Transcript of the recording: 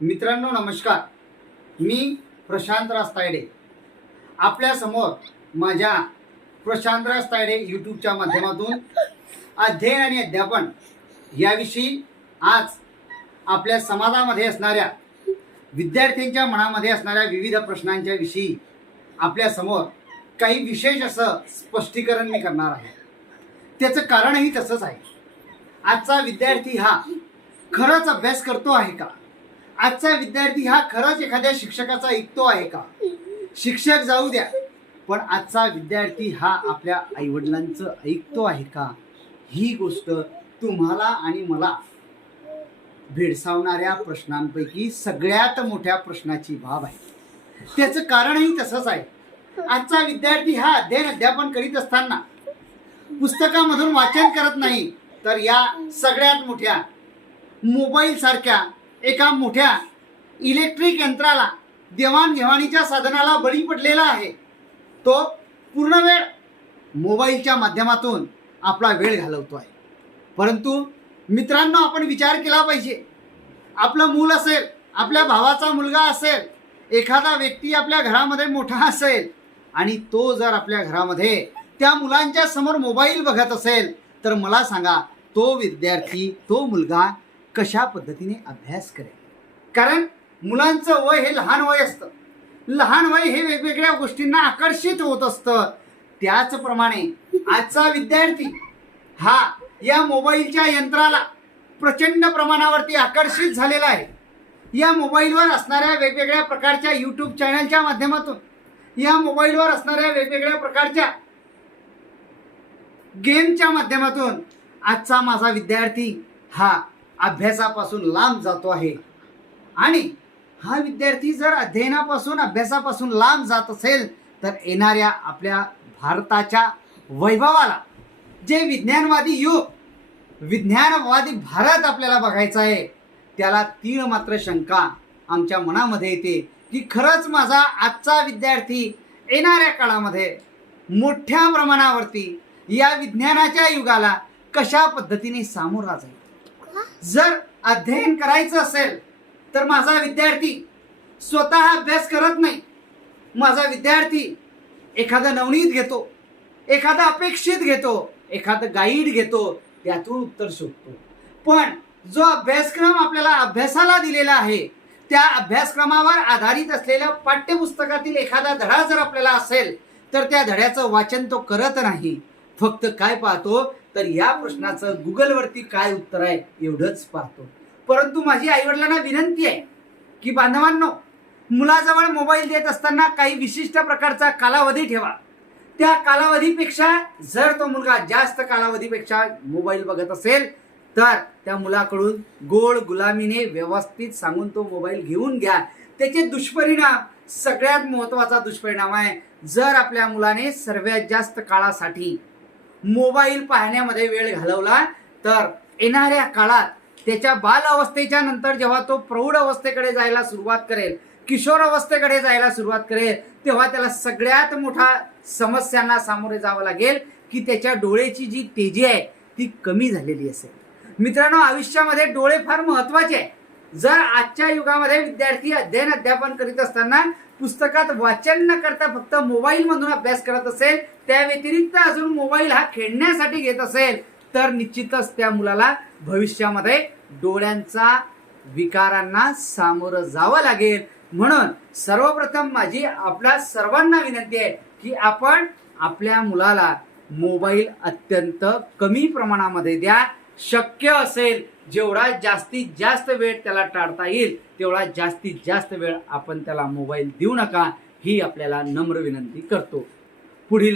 मित्रांनो नमस्कार, मी प्रशांत रास्तायडे आपल्या समोर माझ्या प्रशांत रास्तायडे यूट्यूबच्या माध्यमातून अध्ययन आणि अध्यापन याविषयी आज आपल्या समाजामध्ये असणाऱ्या विद्यार्थ्यांच्या मनामध्ये असणाऱ्या विविध प्रश्नांच्या विषयी आपल्या समोर काही विशेष असं स्पष्टीकरण मी करणार आहे। त्याचं कारणही तसंच आहे। आजचा विद्यार्थी हा खरंच अभ्यास करतो आहे का? आजचा विद्यार्थी हा खरंच एखाद्या शिक्षकाचा ऐकतो आहे का? शिक्षक जाऊ द्या, पण आजचा विद्यार्थी हा आपल्या आईवडिलांचं ऐकतो आहे का? ही गोष्ट तुम्हाला आणि मला भेडसावणाऱ्या प्रश्नांपैकी सगळ्यात मोठ्या प्रश्नाची बाब आहे। त्याचं कारणही तसंच आहे। आजचा विद्यार्थी हा अध्ययन अध्यापन करीत असताना पुस्तकामधून वाचन करत नाही, तर या सगळ्यात मोठ्या मोबाईल सारख्या एका मोठ्या इलेक्ट्रिक यंत्राला, देवाणघेवाणीच्या साधनाला बळी पडलेला आहे। तो पूर्ण वेळ मोबाईलच्या माध्यमातून आपला वेळ घालवतो आहे। परंतु मित्रांनो, आपण विचार केला पाहिजे। आपलं मूल असेल, आपल्या भावाचा मुलगा असेल, एखादा व्यक्ती आपल्या घरामध्ये मोठा असेल आणि तो जर आपल्या घरामध्ये त्या मुलांच्या समोर मोबाईल बघत असेल, तर मला सांगा, तो विद्यार्थी, तो मुलगा कशा पद्धतीने अभ्यास करेल? कारण मुलांचं वय हे लहान वय असतं। लहान वय हे वेगवेगळ्या गोष्टींना आकर्षित होत असतं। त्याचप्रमाणे आजचा विद्यार्थी हा या मोबाईलच्या यंत्राला प्रचंड प्रमाणावरती आकर्षित झालेला आहे। या मोबाईलवर असणाऱ्या वेगवेगळ्या प्रकारच्या यूट्यूब चॅनलच्या माध्यमातून, या मोबाईलवर असणाऱ्या वेगवेगळ्या प्रकारच्या गेमच्या माध्यमातून आजचा माझा विद्यार्थी हा अभ्यासापासून लांब जातो आहे। आणि हा विद्यार्थी जर अध्ययनापासून, अभ्यासापासून लांब जात असेल, तर येणाऱ्या आपल्या भारताच्या वैभवाला, जे विज्ञानवादी युग, विज्ञानवादी भारत आपल्याला बघायचा आहे, त्याला तीळ मात्र शंका आमच्या मनामध्ये येते की खरंच माझा आजचा विद्यार्थी येणाऱ्या काळामध्ये मोठ्या प्रमाणावरती या विज्ञानाच्या युगाला कशा पद्धतीने सामोरा जाईल। जर अध्ययन करायचं असेल तर माझा विद्यार्थी स्वतः अभ्यास करत नाही। माझा विद्यार्थी एखादा नवनीत घेतो, एखादा अपेक्षित घेतो, एखादं गाईड घेतो, त्यातून उत्तर शोधतो। पण जो अभ्यासक्रम आपल्याला अभ्यासाला दिलेला आहे, त्या अभ्यासक्रमावर आधारित असलेल्या पाठ्यपुस्तकातील एखादा धडा जर आपल्याला असेल, तर त्या धड्याचं वाचन तो करत नाही। फक्त काय पाहतो, तर या प्रश्नाचं गुगलवरती काय उत्तर आहे एवढंच पाहतो। परंतु माझी आईवडिलांना विनंती आहे की बांधवांनो, मुलाजवळ मोबाईल देत असताना काही विशिष्ट प्रकारचा कालावधी ठेवा। त्या कालावधीपेक्षा जर तो मुलगा जास्त कालावधीपेक्षा मोबाईल बघत असेल, तर त्या मुलाकडून गोड गुलामीने व्यवस्थित सांगून तो मोबाईल घेऊन घ्या। त्याचे दुष्परिणाम, सगळ्यात महत्त्वाचा दुष्परिणाम आहे, जर आपल्या मुलाने सर्वात जास्त काळासाठी मोबाईल पाहण्यामध्ये वेळ घालवला, तर येणाऱ्या काळात त्याच्या बाल अवस्थेच्या नंतर जेव्हा तो प्रौढ अवस्थेकडे जायला सुरुवात करेल, किशोर अवस्थेकडे जायला सुरुवात करेल, तेव्हा त्याला सगळ्यात मोठा समस्यांना सामोरे जावं लागेल की त्याच्या डोळ्याची जी तेजी आहे ती कमी झालेली असेल। मित्रांनो, आयुष्यामध्ये डोळे फार महत्त्वाचे आहे। जर आजच्या युगामध्ये विद्यार्थी अध्ययन अध्यापन करीत असताना पुस्तकात वाचन न करता फक्त मोबाईल मधून अभ्यास करत असेल, त्या व्यतिरिक्त अजून मोबाईल हा खेळण्यासाठी घेत असेल, तर निश्चितच त्या मुलाला भविष्यामध्ये डोळ्यांचा विकारांना सामोरं जावं लागेल। म्हणून सर्वप्रथम माझी आपल्या सर्वांना विनंती आहे की आपण आपल्या मुलाला मोबाईल अत्यंत कमी प्रमाणामध्ये द्या। शक्य असेल जेवढा जास्तीत जास्त वेळ त्याला टाळता येईल, तेवढा जास्तीत जास्त वेळ आपण त्याला मोबाईल देऊ नका, ही आपल्याला नम्र विनंती करतो।